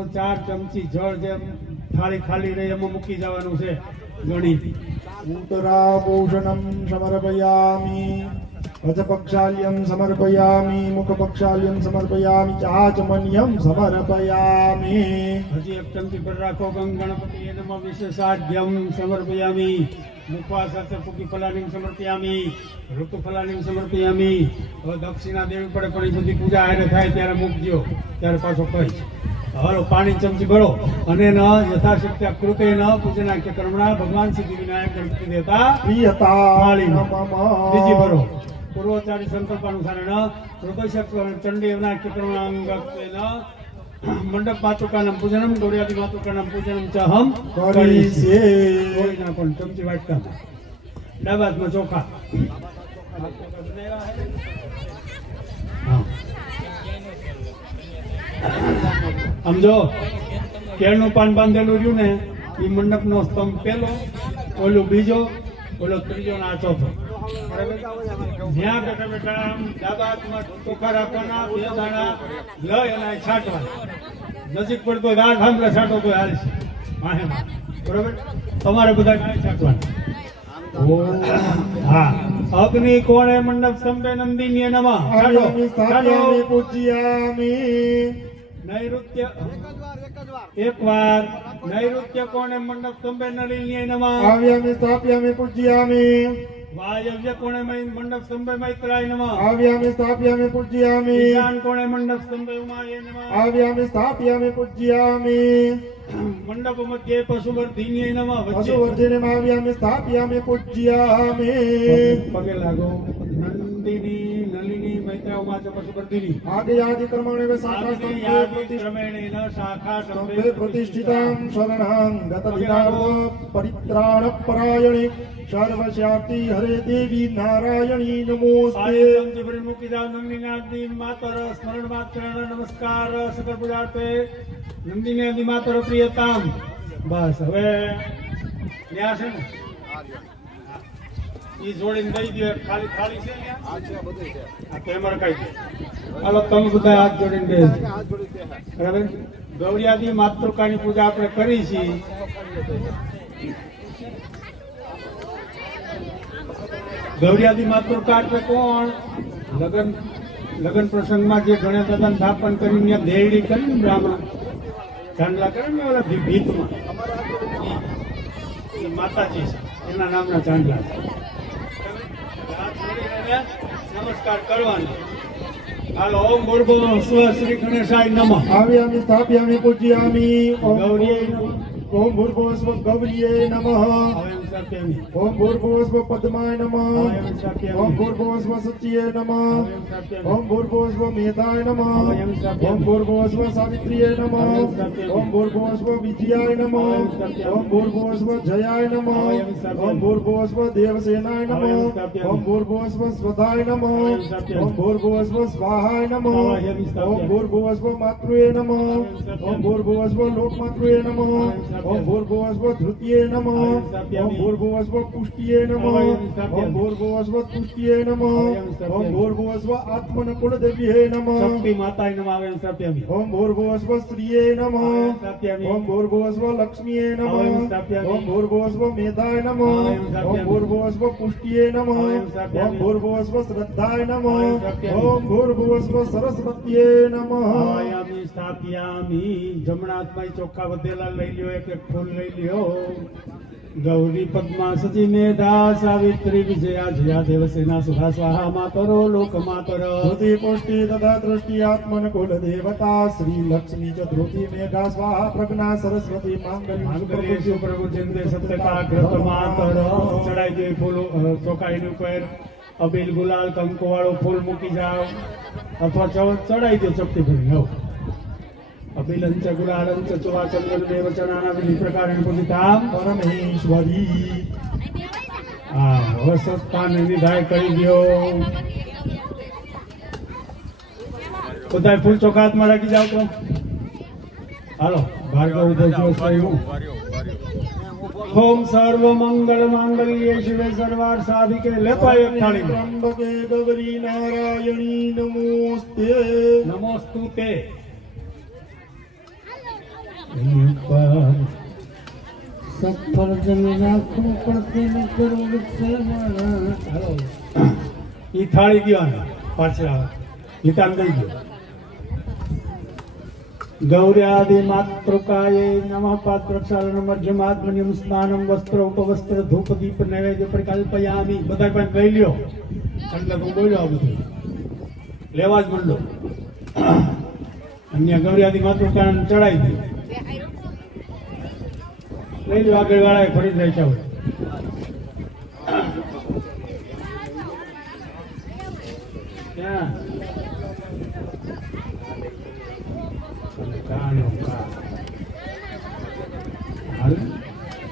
નો ચાર ચમચી જળ જેમ થાળી ખાલી રહે એમાં મૂકી જવાનું છે ગણી. ઉત્તરાભૂષણમ સમર્પયામિ રથપક્ષાલ્યમ સમર્પયામિ મુખપક્ષાલ્યમ સમર્પયામિ ચાચમન્યમ સમર્પયામિ. હજી એક ચમચી પર રાખો ગંગ ગણપતિ એનામાં વિશેષાઢ્યમ સમર્પયામિ મુખવા સાથે કુકી ફલાની સમર્પયામિ ઋતુ ફલાની સમર્પયામિ. હવે દક્ષિણા દેવી પડે પણ એ બધી પૂજા હારે થાય ત્યારે મૂકજો. ત્યારે પાછો કહીશ. હાલો પાણી ચમચી ભરો અને ન યથાશક્તિ કૃતે ન પૂજના કર્મણા ભગવાન સિદ્ધિ વિનાયક ગણપતિ દેવતા બીજી ભરો. પૂર્વોચ્ચારી સંકલ્પાનુસારેણ હૃદયશક ચંડી કર્માંગત્વેન મંડપ માતુકાનમ પૂજનમ ગૌર્યાદિ માતુકાનમ પૂજનમ ચ હમ કરીશે. ગોળી નાખો પણ ચમચી વાટકા ડાબાતમાં ચોખા. હા. આમ જો કેળનું પાન બાંધેલું રહ્યું ને એ મંડપનો સ્તંભ પેલો ઓલું બીજો ઓલો ત્રીજો ને આ ચોથો. જ્યાં બેઠા બેઠા હાથમાં ચોખા રાખવાના બે દાણા લઈ અને આ નજીક પડતો હોય ગાંઠ છાંટો તો હાલ છે. બરાબર? તમારે બધા છાંટવાના? હા. અગ્નિ કોણે મંડપ સ્તંભે નંદિની નમઃ. છાંટો. આવ્યામિ સ્થાપ્યામિ પૂજ્યામિ. નૈઋત્ય એક વાર નૈઋત્ય કોણે મંડપ સ્તંભે નલિની નમઃ આવ્યામિ સ્થાપ્યામિ પૂજ્યામિ વાયવ્ય કોણે મંડપ સ્તંભે મૈત્રાય નમઃ આવ્યામિ સ્થાપ્યામિ પૂજ્યામિ ઈશાન કોણે મંડપ સ્તંભે ઉમાય નમઃ આવ્યામિ સ્થાપ્યામિ પૂજ્યામિ મંડપ મધ્યે પશુવર્ધિની નમઃ પશુવર્ધિની આવ્યામિ સ્થાપ્યામિ પગે લાગો નંદિની આદિ સ્તંભે યાદિ પ્રતિષ્ઠિતા ક્રમેણેન શાખા સ્તંભે પ્રતિષ્ઠિતાં. શરણાં ગત વિનાર્થ પરિત્રાણ પરાયણે સર્વશાંતિ હરે દેવી નારાયણી નમોસ્તે. પાણી ભરી મૂકી જાઓ નંદીનાથની માતર પ્રિયતામ. બસ હવે ત્યાં છે ને? ઈ જોડીને દઈ દે ખાલી ખાલી છે? આ કેમેરા કાઢી દે હાલો તમે બધા હાથ જોડીને બરાબર? ગૌરિયાદી માતૃકાની પૂજા આપણે કરી છીએ. ગૌરિયાદી માતૃકા એટલે કોણ? લગન લગન પ્રસંગમાં જે ગણેશ દાદાને સ્થાપન કરીને ત્યાં દેરડી કરી બ્રાહ્મણ. ચાંદલા કરે ને ઓલા ભીતમાં. માતાજી છે એના નામના ચાંદલા છે. નમસ્કાર કરવાનો. હાલો ઓમ ભૂર્ભો સ્વ શ્રી ગણેશાય નમઃ. આવ્યામિ સ્થાપ્યામિ પૂજ્યામિ ઓમ નમઃ. ઓમ સ્વ ગૌરીએ નમઃ. ઓમ ભૂર્ભુવસ્વ પદ્માય નમઃ ઓમ ભૂર્ભુવસ્વ સત્યે નમઃ ઓમ ભૂર્ભુવસ્વ મેધાય નમઃ ઓમ ભૂર્ભુવસ્વ સાવિત્રીએ નમઃ ઓમ ભૂર્ભુવસ્વ વિજયાય નમઃ ઓમ ભૂર્ભુવસ્વ જયાય નમઃ ઓમ ભૂર્ભુવસ્વ દેવસેનાય નમઃ ઓમ ભૂર્ભુવસ્વ સ્વધાય નમઃ ઓમ ભૂર્ભુવસ્વ સ્વાહાય નમઃ ઓમ ભૂર્ભુવસ્વ માતૃએ નમઃ ઓમ ભૂર્ભુવસ્વ લોકમાતૃએ નમઃ ઓમ ભૂર્ભુવસ્વ ધૃતીય નમઃ ઓમ ભૂર્ભુવસ્વ પુષ્ટિયે નમઃ ઓમ ભૂર્ભુવસ્વ નમઃ ઓમ ભૂર્ભુવસ્વ આત્મન કુલદેવીએ નમઃ શક્તિ માતાય નમઃ અવયમ સત્યમિ ઓમ ભૂર્ભુવસ્વ સ્ત્રીએ નમઃ સત્યમિ ઓમ ભૂર્ભુવસ્વ લક્ષ્મીએ નમઃ અવયમ ઓમ ભૂર્ભુવસ્વ મેધાય નમઃ ઓમ ભૂર્ભુવસ્વ પુષ્ટિયે નમઃ ઓમ ભૂર્ભુવસ્વ શ્રદ્ધાય નમઃ ઓમ ભૂર્ભુવસ્વ સરસ્વતીએ નમઃ આયામી સ્થાપ્યામી જમણા હાથમાં ચોખ્ખા વધેલા લઈ લ્યો એક એક ફૂલ લઈ લ્યો ગૌરી પદ્માસજી મેધા સાવિત્રી વિજયા જયા દેવસેના સુધા સ્વાહા માતરો લોક માતર. ધૃતિ પુષ્ટિ તથા દૃષ્ટિ આત્મન કુલ દેવતા શ્રી લક્ષ્મી ચતુર્થી મેધા સ્વાહા પ્રજ્ઞા સરસ્વતી માંગલ્ય સુપ્રભુ ચંદ્ર સત્યતા ગ્રત માતર. ચડાઈ દે ફૂલો અ, ચોખાઈની ઉપર અબીલ ગુલાલ કંકુ વાળું ફૂલ મૂકી જાઓ. અથવા ચડાઈ દે ચપટી ભરી આવો. અબિલંચ ગુલાલંચ ચોવા ચંદ્ર દેવ ચણાના વિધિ પ્રકારે પુનિતા પરમેશ્વરી આ હવે વિધાય કરી ગયો બધા ફૂલ ચોખા હાથમાં રાખી જાવ તો હાલો ભાર્ગવ છે હું ઓમ સર્વ મંગળ માંગલ્ય શિવે સર્વાર સાધિકે લેતો એક થાળીમાં ત્રંબકે ગૌરી નારાયણી નમોસ્તે નમોસ્તુ તે સફરજન રાખવું પડશે હાલો ઈ થાળી ગયો પાછળ નિકાલ દઈ ગયો ગૌર્યાદિ માતૃકાએ નમઃ પાત્રક્ષાલન મધ્યમાત્મનિયમ સ્નાનમ વસ્ત્ર ઉપવસ્ત્ર ધૂપ દીપ નૈવેદ્ય પ્રકલ્પયામિ. બધા પણ લઈ લ્યો. એટલે હું બોલ્યો બધું. લેવા જ મંડો અન્ય ગૌર્યાદિ માતૃકાને ચડાવી દે. લઈ લો આગળ વાળા ફરી જાય છે. ત્યાં